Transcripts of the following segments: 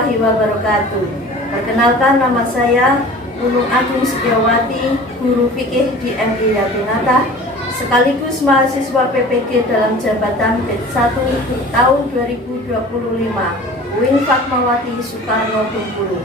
warahmatullahi wabarakatuh. Perkenalkan, nama saya Nunung Agung Setiawati, guru fikih di MI Yatinata, sekaligus mahasiswa PPG dalam jabatan batch 1 tahun 2025, Wing Fatmawati Soekarno Bengkulu.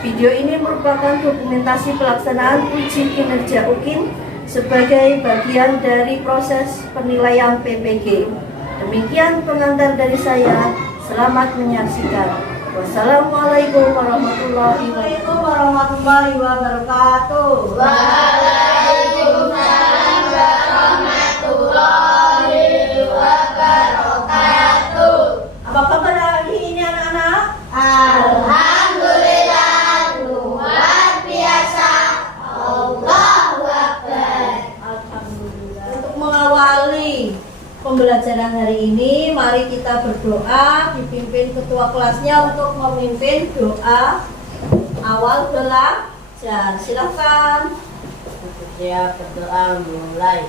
Video ini merupakan dokumentasi pelaksanaan uji kinerja UKIN sebagai bagian dari proses penilaian PPG. Demikian pengantar dari saya. Selamat menyaksikan. Wassalamualaikum warahmatullahi wabarakatuh. Waalaikumsalam warahmatullahi wabarakatuh. Apa kabar hari ini anak-anak? Alhamdulillah, luar biasa. Allahu Akbar. Alhamdulillah. Untuk mengawali pembelajaran hari ini, mari kita berdoa dipimpin ketua kelasnya untuk memimpin doa awal belajar. Silakan. Siap, berdoa mulai.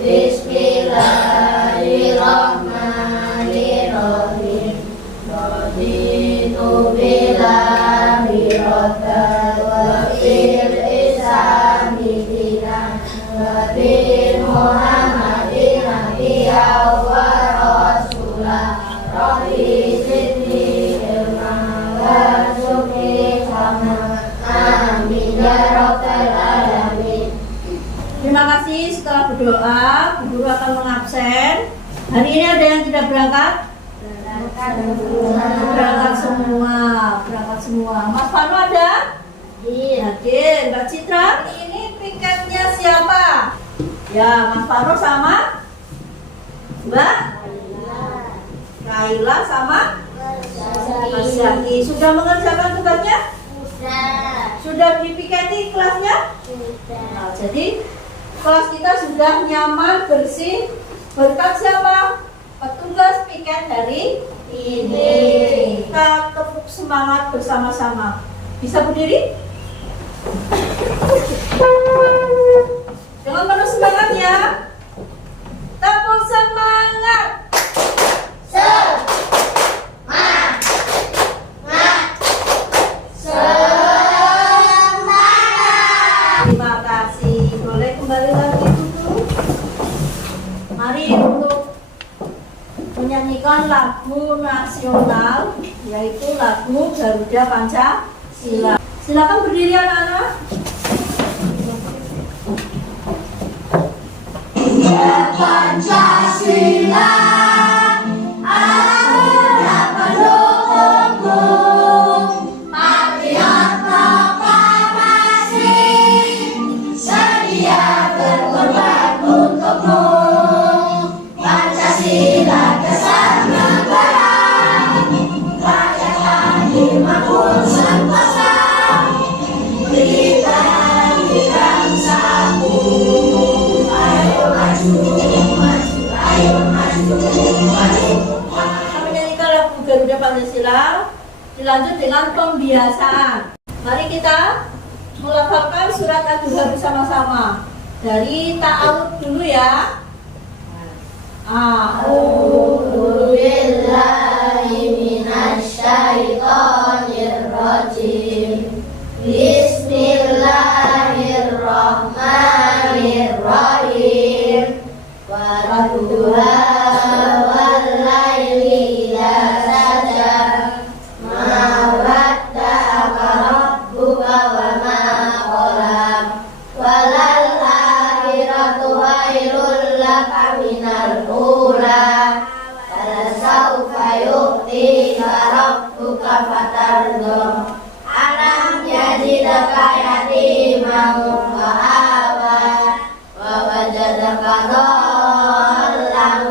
Bismillahirrahmanirrahim. Raditu billahi rabban wa bil islami dinan wa bi Muhammadin nabiyyan wa rasulah. Rabbi zidni ilman warzuqni fahman. Amin ya rabbal alamin. Terima kasih. Setelah berdoa, Bu Guru akan mengabsen. Hari ini ada yang tidak berangkat? Berangkat semua. Mas Fano ada? Yakin. Mbak Citra, ini piketnya siapa? Ya, Mas Fano sama Mbak Kaila sama Mas Zaki. Sudah mengerjakan tugasnya? Sudah dipiketi kelasnya? Nah, jadi kelas kita sudah nyaman, bersih berkat siapa? Petugas piket hari ini. Kita tepuk semangat bersama-sama. Bisa berdiri? Dengan penuh semangat ya. Tepuk semangat. Terima kasih. Boleh kembali lagi dulu. Mari untuk menyanyikan lagu nasional, yaitu lagu Garuda Pancasila. Silakan berdiri anak-anak. Pancasila, anugerah pendukungmu, patriot proklamasi, sedia berkorban untukmu. Pancasila dasar negara, rakyat kami makmur sentosa, berikan bangsaku. Ayo maju, ayo maju. Kita menyanyikan lagu Garuda Pancasila. Dilanjut dengan pembiasaan. Mari kita melafalkan surat Ad-Duha bersama-sama. Dari ta'awud dulu ya. A'udzu billahi minasyaitonir rajim. Bismillahirrahmanirrahim. Wadduha wal laili idza saja. Ma wadda'aka rabbuka wa ma qala. Walal akhiratu khairul laka minal ula. Falasawfa yu'tika rabbuka fatarda. Alam yajidaka yatiman fa'awa, wa wajadaka dhallan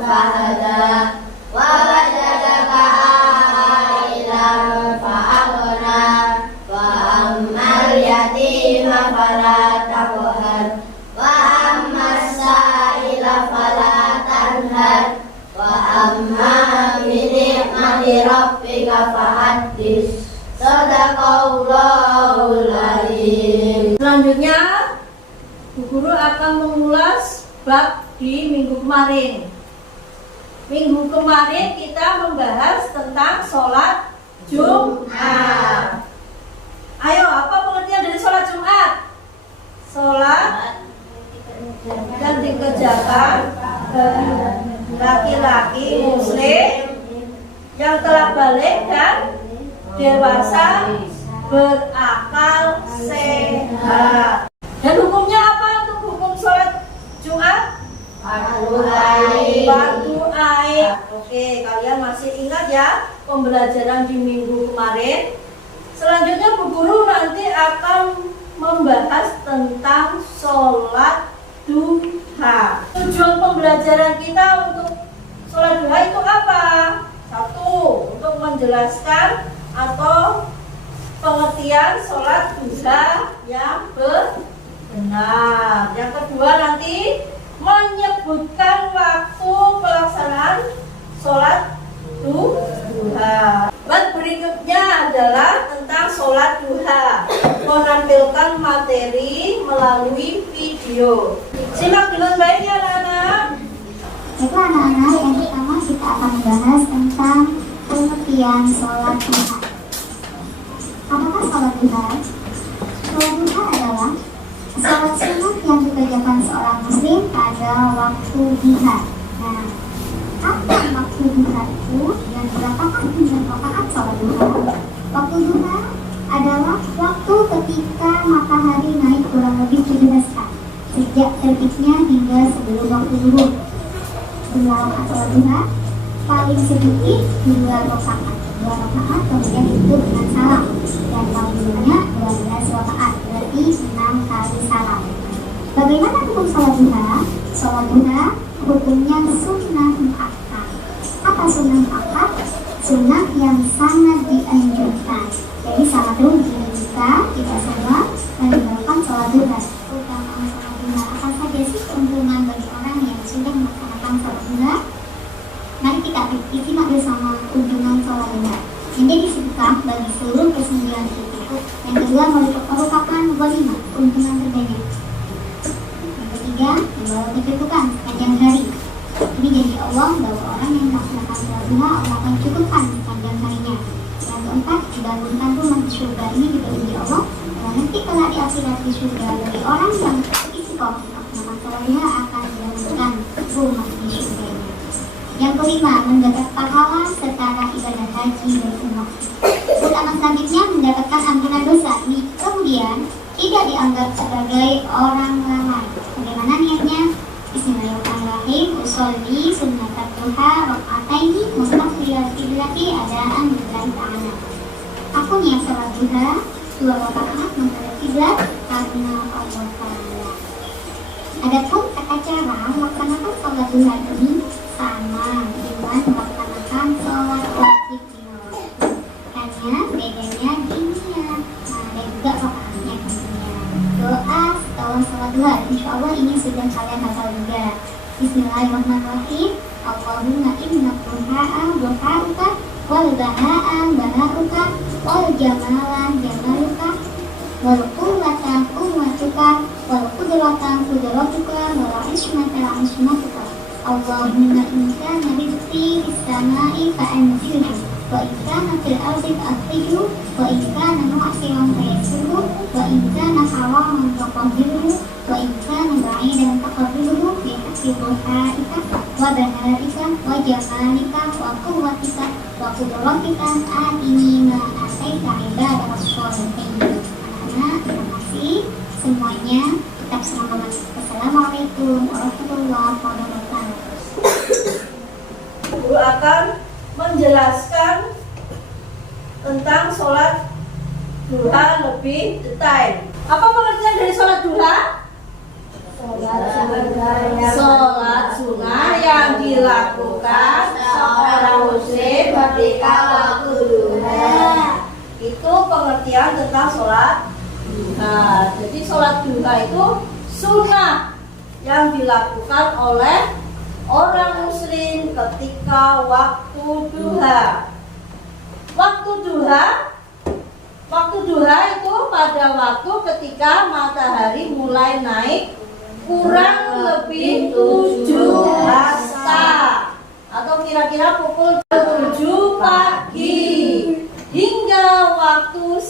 fahada, wa wajadaka ailan fa'aghna, wa ammal yatima fala taqhar, wa ammas sa'ila fala tanhar, wa amma bi ni'mati rabbika fahaddits. Sadaqallahul azim. Selanjutnya Bu Guru akan mengulas bab di minggu kemarin. Minggu kemarin kita membahas tentang sholat Jumat. Ayo, apa pengertian dari sholat Jumat? Sholat yang dikerjakan laki-laki muslim yang telah balik dan dewasa berakal sehat. Dan hukumnya apa untuk hukum sholat Jumat? Fardu ain. Oke, kalian masih ingat ya pembelajaran di minggu kemarin? Selanjutnya Bu Guru nanti akan membahas tentang sholat duha. Tujuan pembelajaran kita untuk sholat duha itu apa? Satu, untuk menjelaskan atau pengertian sholat duha yang benar. Yang kedua nanti menyebutkan waktu pelaksanaan sholat duha. Dan berikutnya adalah tentang sholat duha, menampilkan materi melalui video. Simak dengan baik ya anak-anak. Itu anak-anak, yang pertama kita akan membahas tentang pengertian sholat duha. Apakah sholat duha? Sholat duha adalah sholat sunat yang dikerjakan seorang muslim pada waktu duha. Nah, kapan waktu duha itu dan berapakah jumlah rakaat sholat duha? Waktu duha adalah waktu ketika matahari naik kurang lebih 17 kali sejak terbitnya hingga sebelum waktu zuhur. Jumlah rakaat sholat duha paling sedikit 2 rakaat. 2 rakaat kemudian ditutup dengan salam, dan paling banyak 12 rakaat, berarti 6 kali salam. Bagaimana hukum sholat duha? Sholat duha hukumnya sunnah muakkad. Apa sunnah muakkad? Sunnah yang sangat dianjurkan. Jadi sangat rugi jika kita semua meninggalkan sholat duha. Keutamaan sholat duha, apa saja sih keuntungan bagi orang yang sudah melaksanakan sholat duha? Mari kita simak bersama kunjungan sholat duha. Yang jadi sedekah bagi seluruh kesembilan itu. Yang kedua merupakan ghanimah, keuntungan terbanyak. Yang ketiga membawa kecukupan sepanjang hari. Ini jadi Allah bahwa orang yang melaksanakan sholat duha Allah akan cukupkan sepanjang harinya. Yang keempat dibangunkan rumah di surga. Ini juga jadi Allah bahwa nanti kelak di akhirat di surga bagi orang yang istiqomah melaksanakan sholat duha akan dibangunkan rumah di surga. Yang kelima, mendapat pahala secara ibadah haji dan umrah. Keutamaan selanjutnya mendapatkan ampunan dosa. Kemudian tidak dianggap sebagai orang lalai. Bagaimana niatnya? Bismillahirrahmanirrahim. Usolli sunnatat duha raka'ataini mustaqbilal qiblati adaan lillahi ta'ala. Aku niat salat duha 2 rakaat menghadap kiblat karena Allah Ta'ala. Adapun tata cara melaksanakan salat duha ini sama dengan melaksanakan sholat wajib lima waktu. Hanya bedanya di niat, dan juga rakaatnya tentunya. Doa setelah sholat duha, insya Allah ini sudah kalian hafal juga. Bismillahirrahmanirrahim. Allahumma inna duha'a duha'uka wal baha'a baha'uka wal jamala jamaluka wal quwwata quwwatuka wal qudrata qudratuka wal ismata ismatuka. Allahumma in kana rizqi fis samai fa'anzilhu wa in kana fil ardi fa'akhrijhu wa in kana mu'siran fayassirhu wa in kana haraman faqahhirhu wa in kana ba'idan faqarribhu bi haqqi duhaika wa baharika wa jamalika wa quwwatika wa qudratika atini ma ataita ibadah sholihin. Anak-anak, terima kasih semuanya. Tetap semangat. Assalamualaikum warahmatullahi wabarakatuh. Guru akan menjelaskan tentang sholat duha lebih detail. Apa pengertian dari sholat duha? Sholat sunnah yang dilakukan seorang muslim ketika waktu duha. Itu pengertian tentang sholat duha. Jadi sholat duha itu sunnah yang dilakukan oleh orang muslim ketika waktu duha. Waktu duha itu pada waktu ketika matahari mulai naik kurang lebih 7 wasta atau kira-kira pukul 7 pagi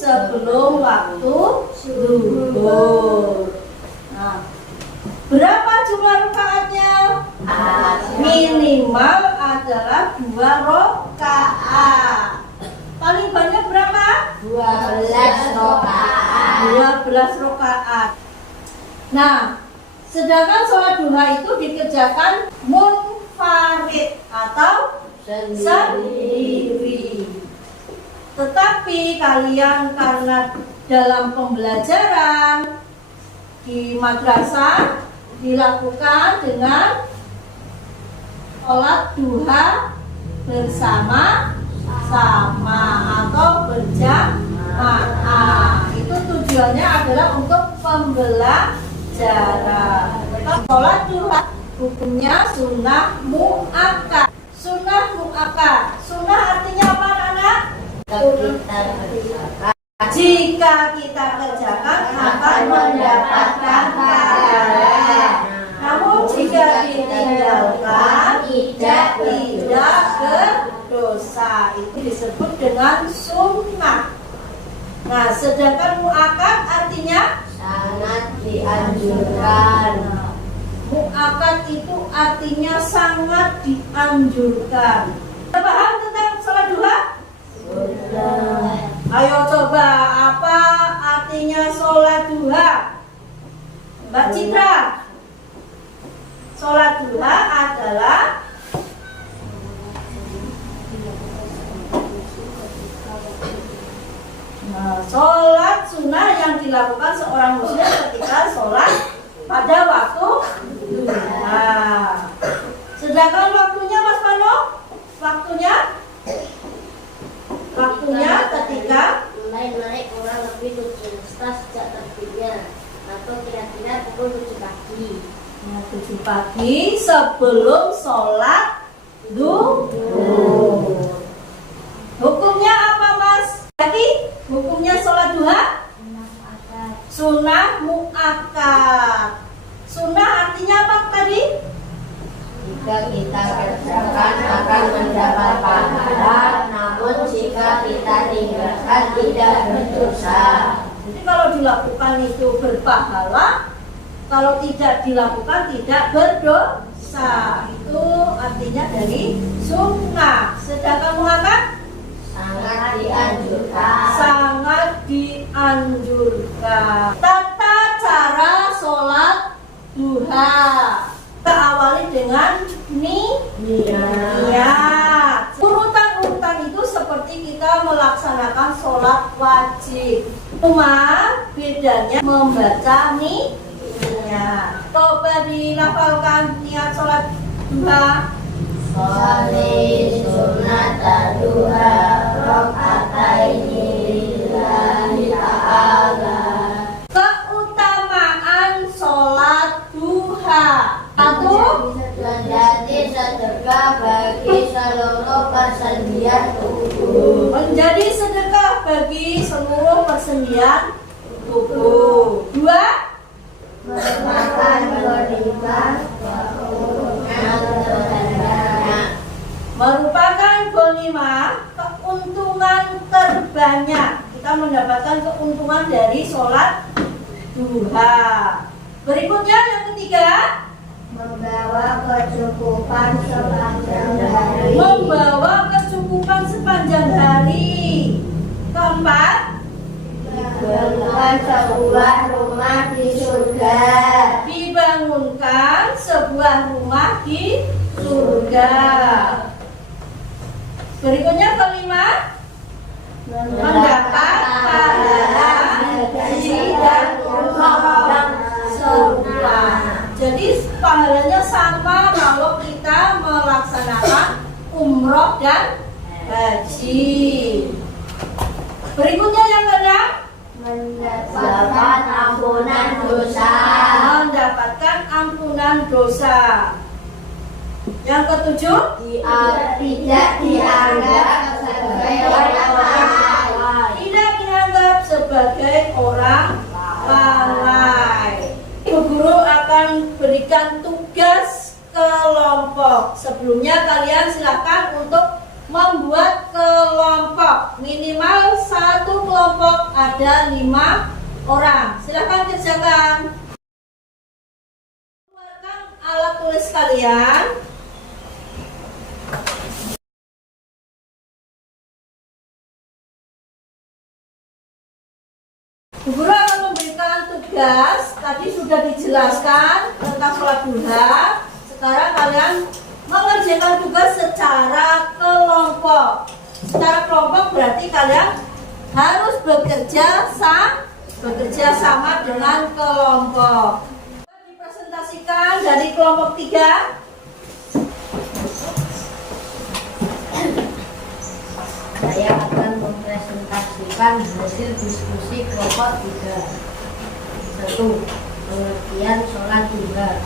sebelum waktu zuhur. Nah, berapa jumlah rakaatnya? Minimal adalah 2 rakaat. Paling banyak berapa? 12 rakaat. 12 rakaat. Nah, sedangkan sholat duha itu dikerjakan munfarid atau sendiri. Tetapi kalian karena dalam pembelajaran di madrasah dilakukan dengan sholat duha bersama-sama atau berjamaah. Itu tujuannya adalah untuk pembelajaran. Sholat duha hukumnya sunnah mu'akkad. Sunnah mu'akkad. Sunnah artinya apa, anak? Jika kita kerjakan akan mendapatkan pahala. Namun jika ditinggalkan tidak berdosa. Itu disebut dengan sunnah. Nah, sedangkan mu'akkad artinya Sangat dianjurkan. mu'akkad itu artinya sangat dianjurkan. Kita paham tentang sholat duha? Ayo coba, apa artinya sholat duha? Mbak Citra, sholat duha adalah sholat sunnah yang dilakukan seorang muslim ketika sholat pada waktu duha. Sedangkan waktunya, Mas Mano, waktunya ketika Mulai naik kurang lebih 7.30 sejak terbitnya, atau kira-kira pukul 7 pagi. 7 pagi sebelum sholat duhur. Hukumnya apa, Mas? Jadi hukumnya sholat duha sunnah mu'akkad. Sunnah artinya apa tadi? Jika kita kerjakan akan mendapat pahala, namun jika kita tinggalkan tidak berdosa. Jadi kalau dilakukan itu berpahala, kalau tidak dilakukan tidak berdosa. Itu artinya dari sunnah. Sedangkan mu'akkad Sangat dianjurkan. sangat dianjurkan. Tata cara sholat duha. Kita awali dengan niat. Urutan-urutan itu seperti kita melaksanakan sholat wajib. Cuma bedanya membaca niat. Coba dilafalkan niat sholat duha. Sholli sunnata duha rakaataini lillahi ta'ala. Keutamaan sholat duha. Satu, Menjadi sedekah bagi seluruh persendian tubuh. menjadi sedekah bagi seluruh persendian tubuh. Dua, Makan ghanimah merupakan ghanimah, keuntungan terbanyak. Kita mendapatkan keuntungan dari sholat duha. Berikutnya yang ketiga, membawa kecukupan sepanjang hari. membawa kecukupan sepanjang hari. Keempat, Dibangunkan sebuah rumah di surga. dibangunkan sebuah rumah di surga. Berikutnya kelima, mendapat pahala haji dan umroh semua. Jadi pahalanya sama kalau kita melaksanakan umroh dan haji. Berikutnya yang keenam, Mendapatkan ampunan dosa. mendapatkan ampunan dosa. Yang ketujuh, Tidak dianggap sebagai orang lain. tidak dianggap sebagai orang lalai. Ibu guru akan berikan tugas kelompok. Sebelumnya kalian silakan untuk membuat kelompok. Minimal satu kelompok ada 5 orang. Silahkan kerjakan. Keluarkan alat tulis kalian. Bu Guru akan memberikan tugas. Tadi sudah dijelaskan tentang sholat duha. Sekarang kalian mengerjakan tugas secara kelompok. Secara kelompok berarti kalian harus bekerja sama dengan kelompok. Dipresentasikan dari kelompok 3. Saya akan mempresentasikan hasil diskusi kelompok 3. 1. Pengertian sholat duha.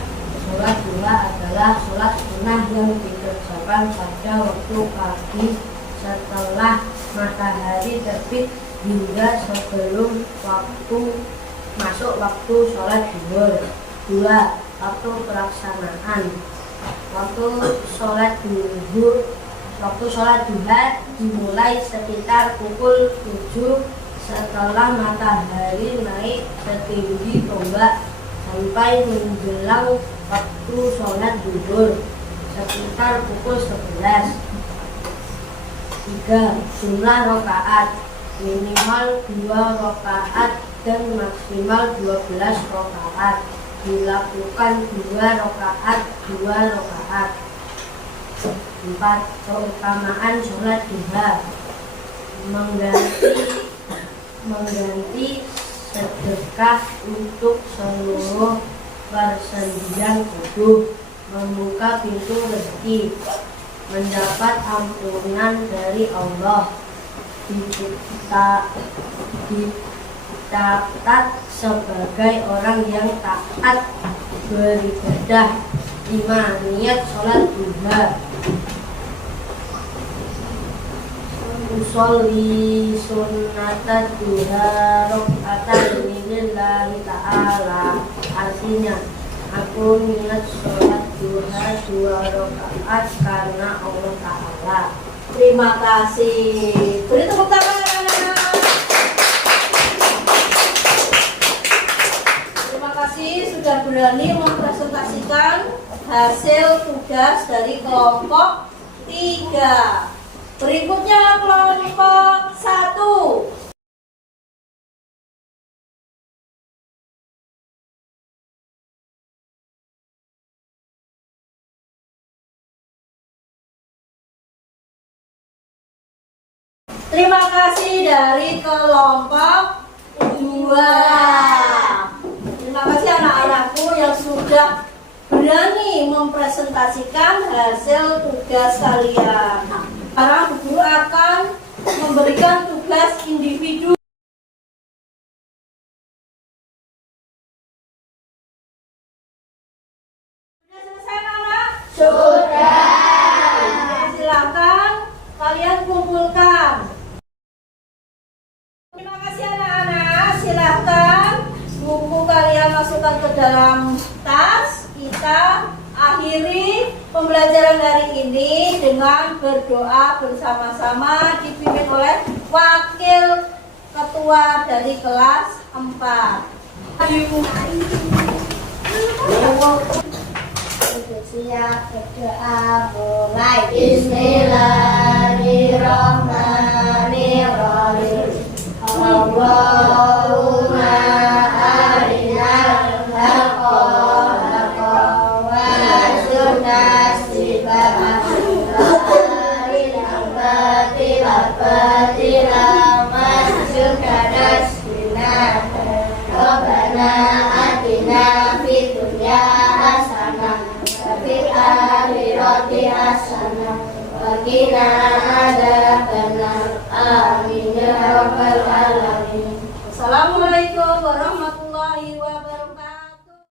Sholat duha adalah sholat sunnah yang dikerjakan pada waktu pagi setelah matahari terbit hingga sebelum masuk waktu sholat zuhur. 2. Waktu pelaksanaan. Waktu sholat duha dimulai sekitar pukul 7 setelah matahari naik setinggi tombak sampai menjelang waktu sholat zuhur sekitar pukul 11. 3. Jumlah rakaat minimal 2 rakaat dan maksimal 12 rakaat. Dilakukan 2 rakaat. 4. Keutamaan sholat duha. Mengganti sedekah untuk seluruh persendian tubuh, membuka pintu rezeki, mendapat ampunan dari Allah, dicatat sebagai orang yang taat beribadah. 5. Niat sholat duha. Usolli sunnata duha rokatan lillahi ta'ala. Artinya, aku niat sholat duha 2 rakaat karena Allah Ta'ala. Terima kasih. Beri tepuk tangan anak-anak. Terima kasih sudah berani mempresentasikan hasil tugas dari kelompok 3. Berikutnya kelompok 1. Terima kasih dari kelompok 2. Terima kasih anak-anakku yang sudah berani mempresentasikan hasil tugas kalian. Sekarang Bu Guru akan memberikan tugas individu. Sudah selesai anak? Sudah. Silakan kalian kumpulkan. Terima kasih anak-anak. Silakan buku kalian masukkan ke dalam tas. Kita akhiri pembelajaran hari ini dengan berdoa bersama-sama dipimpin oleh wakil ketua dari kelas 4. Siap berdoa mulai. Bismillahirrahmanirrahim. Allahumma arinal haqqa haqqan warzuqna ittiba'ahu arinal batila batila warzuqna ijtinaba. Rabbana atina fid dunya hasanah wa fil akhirati hasanah wa qina adzabannar. Amin ya rabbal alamin. Assalamualaikum warahmatullahi